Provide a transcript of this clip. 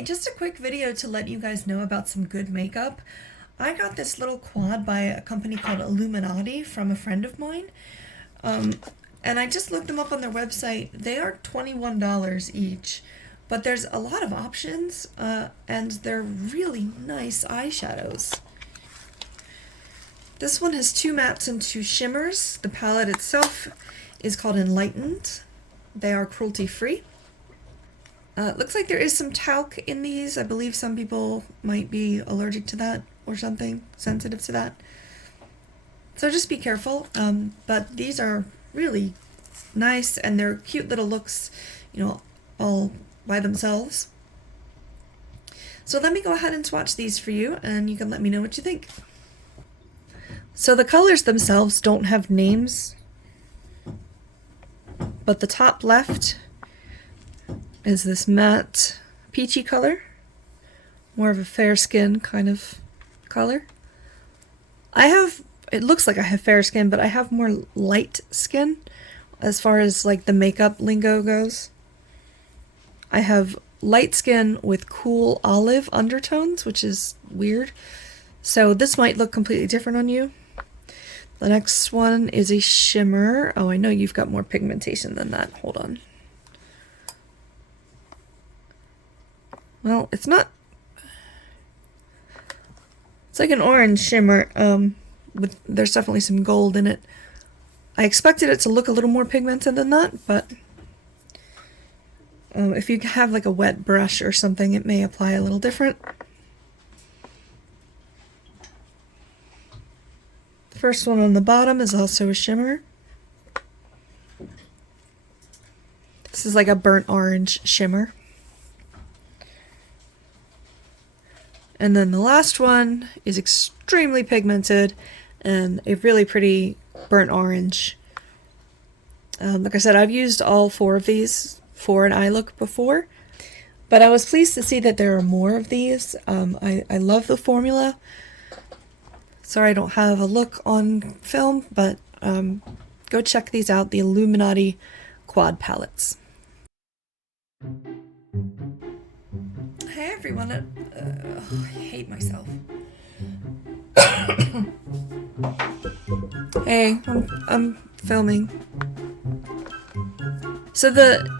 Hey, just a quick video to let you guys know about some good makeup. I got this little quad by a company called Illuminati from a friend of mine. And I just looked them up on their website. They are $21 each, but there's a lot of options, and they're really nice eyeshadows. This one has 2 mattes and 2 shimmers. The palette itself is called Enlightened. They are cruelty-free. Looks like there is some talc in these. I believe some people might be allergic to that or something, sensitive to that. So just be careful. But these are really nice and they're cute little looks, you know, all by themselves. So let me go ahead and swatch these for you and you can let me know what you think. So the colors themselves don't have names, but the top left is this matte peachy color, more of a fair skin kind of color. It looks like I have fair skin, but I have more light skin as far as like the makeup lingo goes. I have light skin with cool olive undertones, which is weird. So this might look completely different on you. The next one is a shimmer. Oh, I know you've got more pigmentation than that. Hold on. Well, it's not... It's like an orange shimmer, there's definitely some gold in it. I expected it to look a little more pigmented than that, but if you have like a wet brush or something, it may apply a little different. The first one on the bottom is also a shimmer. This is like a burnt orange shimmer. And then the last one is extremely pigmented and a really pretty burnt orange. Like I said, I've used all 4 of these for an eye look before, but I was pleased to see that there are more of these. I love the formula. Sorry I don't have a look on film, but go check these out, the Illuminati quad palettes. Hey everyone, I hate myself. Hey, I'm filming. So the